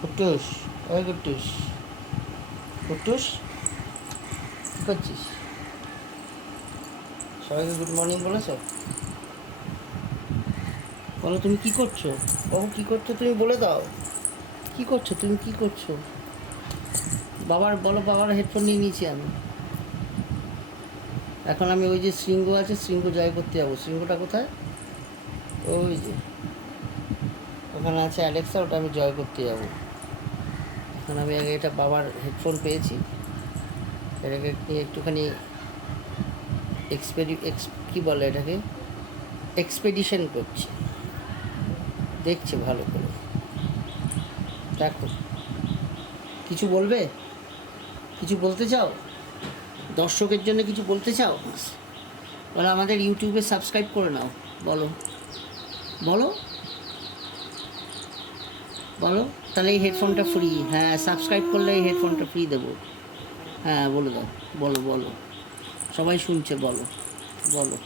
কুট্টুস, ওই কুট্টুস, কুট্টুস কী করছিস? সবাইকে গুড মর্নিং বলেছো? বলো তুমি কী করছো? বাবু কী করছো তুমি বলে দাও। কী করছো তুমি, কী করছো? বাবার বলো, বাবার হেডফোন নিয়ে নিয়েছি আমি। এখন আমি ওই যে শৃঙ্গ আছে, শৃঙ্গ জয় করতে যাবো। শৃঙ্গটা কোথায়? ওই যে ওখানে আছে অ্যালেক্সা, ওটা আমি জয় করতে যাবো। এখন আমি আগে এটা বাবার হেডফোন পেয়েছি, এটাকে নিয়ে একটুখানি কী বলে এটাকে, এক্সপেডিশন করছি। দেখছি ভালো করে। দেখো, কিছু বলবে? কিছু বলতে চাও? দর্শকের জন্য কিছু বলতে চাও? বলো আমাদের ইউটিউবে সাবস্ক্রাইব করে নাও। বলো বলো বলো। তাহলে এই হেডফোনটা ফ্রি। হ্যাঁ, সাবস্ক্রাইব করলে এই হেডফোনটা ফ্রি দেবো। হ্যাঁ বলে দাও, বলো বলো, সবাই শুনছে, বলো বলো।